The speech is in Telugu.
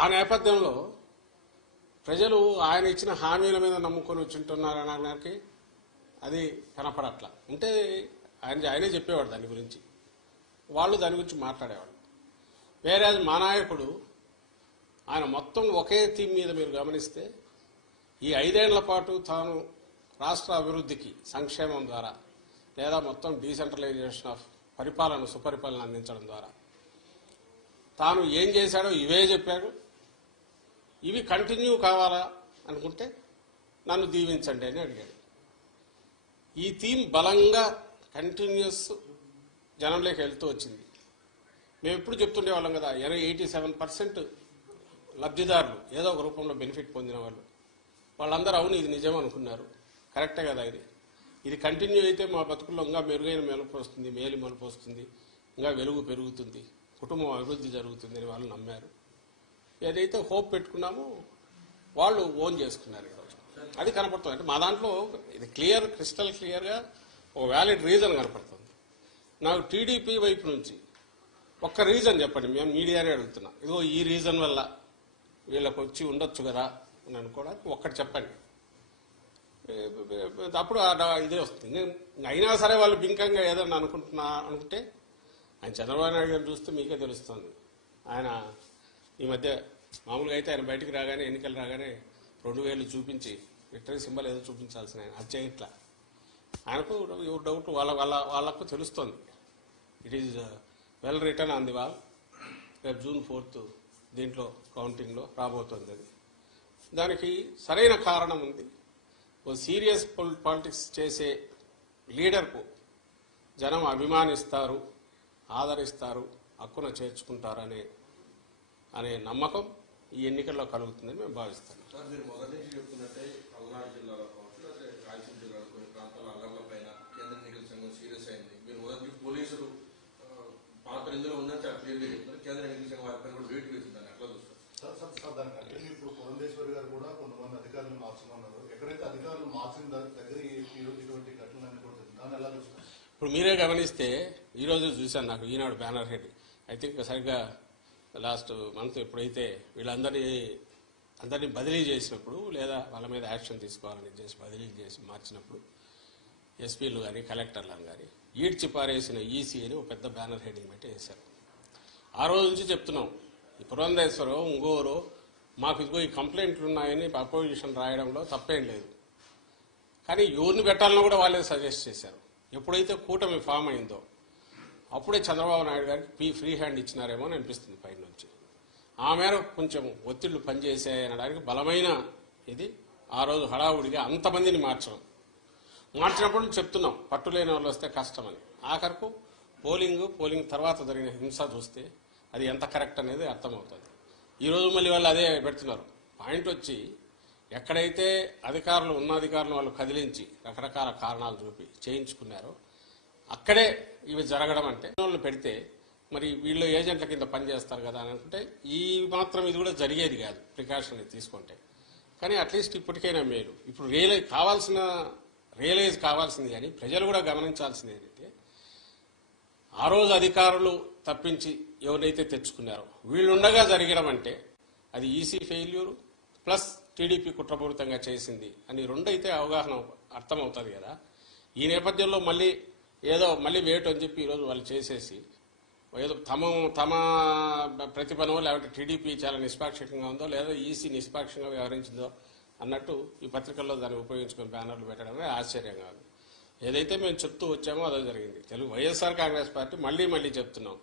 ఆ నేపథ్యంలో ప్రజలు ఆయన ఇచ్చిన హామీల మీద నమ్ముకొని వచ్చింటున్నారనడానికి అది కనపడట్లా. ఉంటే ఆయనే చెప్పేవాడు దాని గురించి, వాళ్ళు దాని గురించి మాట్లాడేవాళ్ళు. వేరే మా నాయకుడు ఆయన మొత్తం ఒకే థీమ్ మీద మీరు గమనిస్తే ఈ 5 ఏళ్ల పాటు తాను రాష్ట్ర అభివృద్ధికి సంక్షేమం ద్వారా లేదా మొత్తం డీసెంట్రలైజేషన్ ఆఫ్ పరిపాలన సుపరిపాలన అందించడం ద్వారా తాను ఏం చేశాడో ఇవే చెప్పాడు. ఇవి కంటిన్యూ కావాలా అనుకుంటే నన్ను దీవించండి అని అడిగాడు. ఈ థీమ్ బలంగా కంటిన్యూస్ జనంలోకి వెళ్తూ వచ్చింది. మేము ఎప్పుడు చెప్తుండేవాళ్ళం కదా, 87% లబ్ధిదారులు ఏదో ఒక రూపంలో బెనిఫిట్ పొందిన వాళ్ళందరూ అవును ఇది నిజం అనుకున్నారు. కరెక్టే కదా, ఇది కంటిన్యూ అయితే మా బతుకుల్లో ఇంకా మెరుగైన మెలుపు వస్తుంది, మలుపు వస్తుంది, ఇంకా వెలుగు పెరుగుతుంది, కుటుంబం అభివృద్ధి జరుగుతుంది అని వాళ్ళు నమ్మారు. ఏదైతే హోప్ పెట్టుకున్నామో వాళ్ళు ఓన్ చేసుకున్నారు ఈరోజు. అది కనపడుతుంది. అంటే మా దాంట్లో ఇది క్రిస్టల్ క్లియర్గా ఒక వ్యాలిడ్ రీజన్ కనపడుతుంది. నాకు టీడీపీ వైపు నుంచి ఒక్క రీజన్ చెప్పండి, మేము మీడియానే అడుగుతున్నాం. ఇదిగో ఈ రీజన్ వల్ల వీళ్ళకి వచ్చి ఉండొచ్చు కదా అని అనుకోవడానికి ఒక్కటి చెప్పండి. అప్పుడు ఇదే వస్తుంది. అయినా సరే వాళ్ళు బింకంగా ఏదన్నా అనుకుంటే ఆయన చంద్రబాబు నాయుడు గారిని చూస్తే మీకే తెలుస్తుంది. ఆయన ఈ మధ్య మామూలుగా అయితే ఆయన బయటికి రాగానే ఎన్నికలు రాగానే 2000 చూపించి విక్టరీ సింబల్ ఏదో చూపించాల్సిన ఆయన అది చేయట్లా. ఆయనకు ఎవరు డౌట్ వాళ్ళకు తెలుస్తోంది. It is well return on the wall. రేపు June 4th దీంట్లో కౌంటింగ్లో రాబోతోంది. అది దానికి సరైన కారణం ఉంది. ఓ సీరియస్ పాలిటిక్స్ చేసే లీడర్కు జనం అభిమానిస్తారు, ఆదరిస్తారు, హక్కున చేర్చుకుంటారు అనే నమ్మకం ఈ ఎన్నికల్లో కలుగుతుందని మేము భావిస్తాం. సార్, మీరు మొదటి నుంచి చెప్తున్నట్టే పల్నాడు జిల్లాలో కావచ్చు, లేదా రాయలసీమ జిల్లాలో కొన్ని ప్రాంతాల అల్లర్ల పైన కేంద్ర ఎన్నికల సంఘం సీరియస్ అయింది. మీరు మొదటి పోలీసులు పాత్ర ఇందులో ఉందని చాలా క్లియర్గా చెప్తున్నారు. కేంద్ర ఎన్నికల సంఘం వారి పైన కూడా వెయిట్ వేసిందని ఎట్లా చూస్తారు? సార్ దానికంటే ఇప్పుడు పురంధేశ్వరి గారు కూడా కొంతమంది అధికారులు మార్చమన్నారు. ఎక్కడైతే అధికారులు మార్చిన దగ్గర ఇటువంటి ఘటనలన్నీ కూడా దాన్ని ఎలా చూస్తారు? ఇప్పుడు మీరే గమనిస్తే ఈరోజు చూశాను, నాకు ఈనాడు బ్యానర్ హెడ్ ఐ థింక్ సరిగ్గా లాస్ట్ మంత్ ఎప్పుడైతే అందరినీ బదిలీ చేసినప్పుడు లేదా వాళ్ళ మీద యాక్షన్ తీసుకోవాలని చేసి బదిలీ చేసి మార్చినప్పుడు ఎస్పీలు కానీ కలెక్టర్లను కానీ ఈడ్చి పారేసిన ఈసీ అని ఒక పెద్ద బ్యానర్ హెడ్డింగ్ పెట్టి వేశారు. ఆ రోజు నుంచి చెప్తున్నాం, ఈ పురంధేశ్వరం ఇంకోరు మాకు ఇదిగో ఈ కంప్లైంట్లు ఉన్నాయని అపోజిషన్ రాయడంలో తప్పేం లేదు. కానీ ఎవరిని పెట్టాలని కూడా వాళ్ళే సజెస్ట్ చేశారు. ఎప్పుడైతే కూటమి ఫామ్ అయిందో అప్పుడే చంద్రబాబు నాయుడు గారికి ఫ్రీ హ్యాండ్ ఇచ్చినారేమో అని అనిపిస్తుంది పైన నుంచి. ఆ మేరకు కొంచెం ఒత్తిళ్లు పనిచేసాయనడానికి బలమైన ఇది ఆ రోజు హడావుడిగా అంతమందిని మార్చినప్పుడు చెప్తున్నాం పట్టులేని వాళ్ళు వస్తే కష్టమని. ఆఖరకు పోలింగ్ తర్వాత జరిగిన హింస చూస్తే అది ఎంత కరెక్ట్ అనేది అర్థమవుతుంది. ఈరోజు మళ్ళీ వాళ్ళు అదే పెడుతున్నారు. పాయింట్ వచ్చి ఎక్కడైతే ఉన్న అధికారులు వాళ్ళు కదిలించి రకరకాల కారణాలు చూపి చేయించుకున్నారో అక్కడే ఇవి జరగడం అంటే వాళ్ళు పెడితే మరి వీళ్ళు ఏజెంట్ల కింద పనిచేస్తారు కదా అని అనుకుంటే ఈ మాత్రం ఇది కూడా జరిగేది కాదు ప్రికాషన్ తీసుకుంటే. కానీ అట్లీస్ట్ ఇప్పటికైనా మేలు. ఇప్పుడు రియలైజ్ కావాల్సింది కానీ ప్రజలు కూడా గమనించాల్సింది ఏంటంటే ఆ రోజు అధికారులు తప్పించి ఎవరైతే తెచ్చుకున్నారో వీళ్ళుండగా జరగడం అంటే అది ఈసీ ఫెయిల్యూరు ప్లస్ టీడీపీ కుట్రపూరితంగా చేసింది అని రెండైతే అవగాహన అర్థమవుతుంది కదా. ఈ నేపథ్యంలో మళ్ళీ వేటు అని చెప్పి ఈరోజు వాళ్ళు చేసేసి ఏదో తమ ప్రతిభనో లేకపోతే టీడీపీ చాలా నిష్పాక్షికంగా ఉందో లేదా ఈసీ నిష్పాక్షంగా వ్యవహరించిందో అన్నట్టు ఈ పత్రికల్లో దాన్ని ఉపయోగించుకుని బ్యానర్లు పెట్టడమే ఆశ్చర్యంగా ఉంది. ఏదైతే మేము చెప్తూ వచ్చామో అదే జరిగింది. వైఎస్ఆర్ కాంగ్రెస్ పార్టీ మళ్ళీ చెప్తున్నాం,